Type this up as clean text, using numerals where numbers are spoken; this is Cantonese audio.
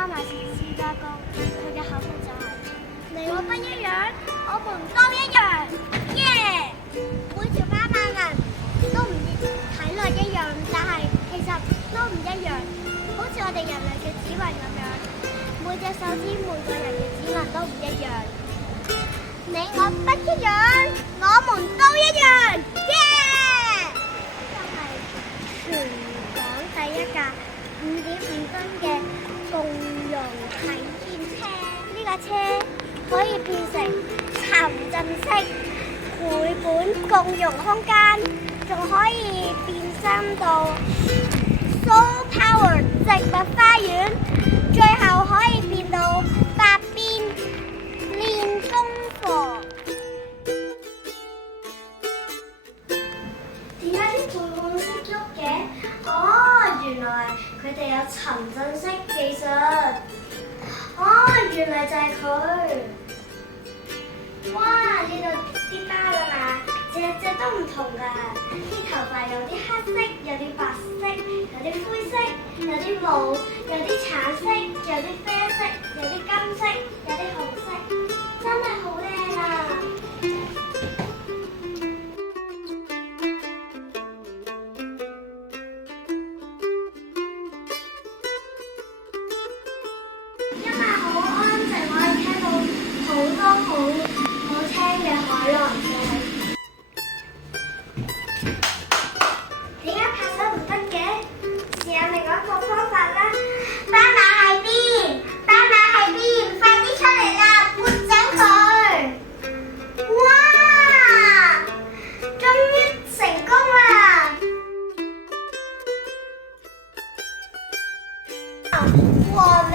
媽媽是芝加哥，佢嘅口號就係：你我不一樣，我們都一樣。耶！每條斑馬紋都唔睇落一樣，但係其實都唔一樣。好似我哋人類嘅指紋咁樣，每隻手指每個人嘅指紋都唔一樣。你我不一樣，我們都一樣。耶！就係全港第一架5.5噸嘅共融體驗車。呢架車可以變成沉浸式繪本共融空間，仲可以變身到 Soul Power 植物花園，最後可以變到百變練功課。點解啲繪本識喐嘅？哦，原來佢哋有沉浸式技術。哦，原來就係佢。哇！呢度啲斑馬隻隻都唔同㗎，啲頭髮有啲黑色，有啲白色，有啲灰色，有啲毛，有啲橙色，有啲啡色，有啲金色，有啲紅色，真係好靚啊！因為好安靜，可以聽到好多好聽嘅海浪聲。點解拍手唔得嘅？試下另外一個方法啦。斑馬喺邊？斑馬喺邊？快啲出嚟啦！撥走佢！哇！終於成功啦！我們